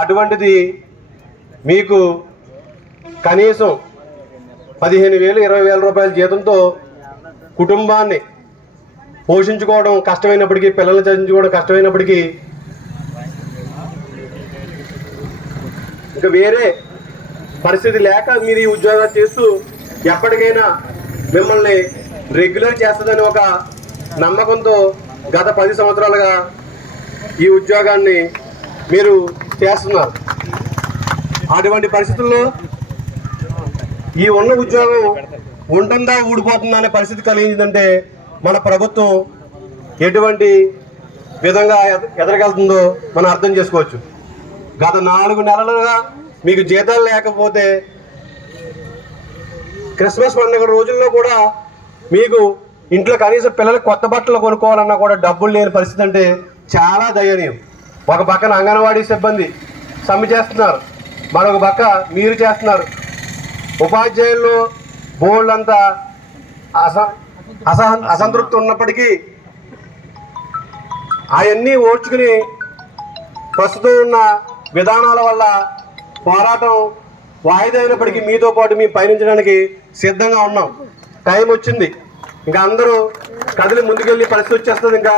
అటువంటిది మీకు కనీసం 15,000 20,000 రూపాయల జీతంతో కుటుంబాన్ని పోషించుకోవడం కష్టమైనప్పటికీ, పిల్లల్ని చదివించుకోవడం కష్టమైనప్పటికీ ఇంకా వేరే పరిస్థితి లేక మీరు ఈ ఉద్యోగాలు చేస్తూ ఎప్పటికైనా మిమ్మల్ని రెగ్యులర్ చేస్తుందని ఒక నమ్మకంతో గత 10 సంవత్సరాలుగా ఈ ఉద్యోగాన్ని మీరు చేస్తున్నారు. అటువంటి పరిస్థితుల్లో ఈ ఉన్న ఉద్యోగం ఉంటుందా ఊడిపోతుందా అనే పరిస్థితి కలిగిందంటే మన ప్రభుత్వం ఎటువంటి విధంగా ఎదరగలుగుతుందో మనం అర్థం చేసుకోవచ్చు. గత 4 నెలలుగా మీకు జీతాలు లేకపోతే క్రిస్మస్ పండుగ రోజుల్లో కూడా మీకు ఇంట్లో కనీసం పిల్లలకు కొత్త బట్టలు కొనుక్కోవాలన్నా కూడా డబ్బులు లేని పరిస్థితి అంటే చాలా దయనీయం. ఒక పక్కన అంగన్వాడీ సిబ్బంది సమ్మె చేస్తున్నారు, మరొక పక్క మీరు చేస్తున్నారు. ఉపాధ్యాయుల్లో బోర్డు అంతా అసంతృప్తి ఉన్నప్పటికీ అవన్నీ ఓర్చుకుని ప్రస్తుతం ఉన్న విధానాల వల్ల పోరాటం వాయిదా అయినప్పటికీ మీతో పాటు మేము పయనించడానికి సిద్ధంగా ఉన్నాం. టైం వచ్చింది, ఇంకా అందరూ కదిలి ముందుకెళ్ళి పరిస్థితి వచ్చేస్తుంది. ఇంకా